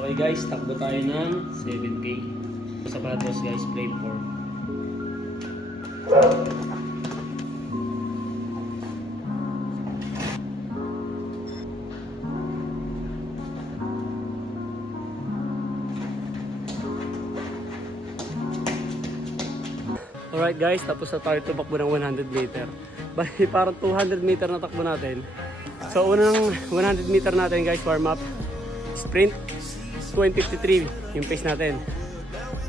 Okay guys, takbo tayo ng 7K. Sapatos guys, plate 4. Alright guys, tapos na tayo tumakbo ng 100 meter. Bali parang 200 meter na takbo natin. So unang 100 meter natin guys, warm up. Sprint 2:53 yung pace natin.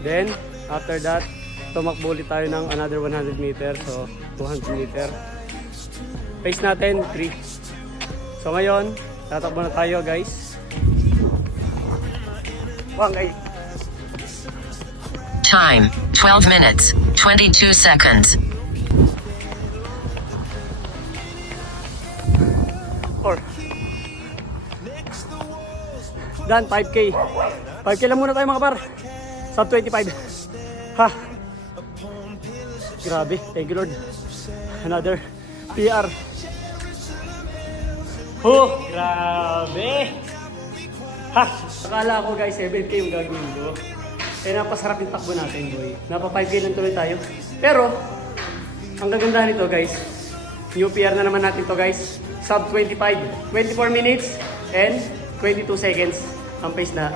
Then after that, tumakbo ulit tayo ng another 100 meter. So 200 meter. Pace natin 3. So ngayon, tatakbo na tayo guys. Wangay. Time 12 minutes 22 seconds. Or done 5K. 5K lang muna tayo mga par. Sub 25. Ha. Grabe. Thank you Lord. Another PR. Oh, grabe. Ha. Akala ko guys 7K yung gagawin ko. Eh napasarap yung takbo natin boy. Napa 5K lang tuloy tayo. Pero ang gagandahan nito guys, new PR na naman natin to guys. Sub 25. 24 minutes and 22 seconds ang pace na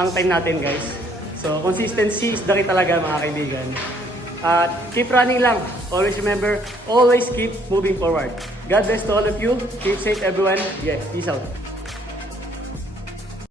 ang time natin guys. So consistency is the key talaga mga kaibigan. Keep running lang. Always remember, always keep moving forward. God bless to all of you. Keep safe everyone. Yeah, peace out.